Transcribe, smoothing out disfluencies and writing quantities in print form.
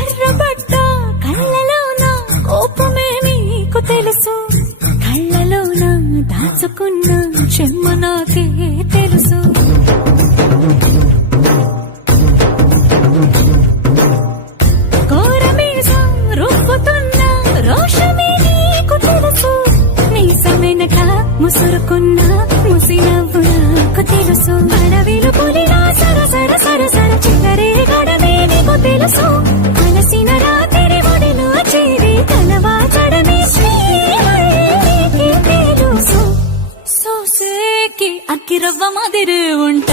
ఎర్రబడ్డ కళ్ళలోన కోపమే నీకు తెలుసు, కళ్ళలోన దాచుకున్న చెమ్మ నాకే తెలుసు. కోరమీసం రుప్పుతున్న రోషమే నీకు తెలుసు, మీసమెనక ముసురుకున్న ముసినవ్వు నాకు తెలుసు. అడవిలు పులిలా సరసర సరసర చిగరే గడమే నీకు తెలుసు, అలసిన రాత్రి ఒడిలో చేరి కలవాచడమే శ్రీకి తెలుసు. సోసేకి అక్కిరవ్వ మాదిరి ఉంటే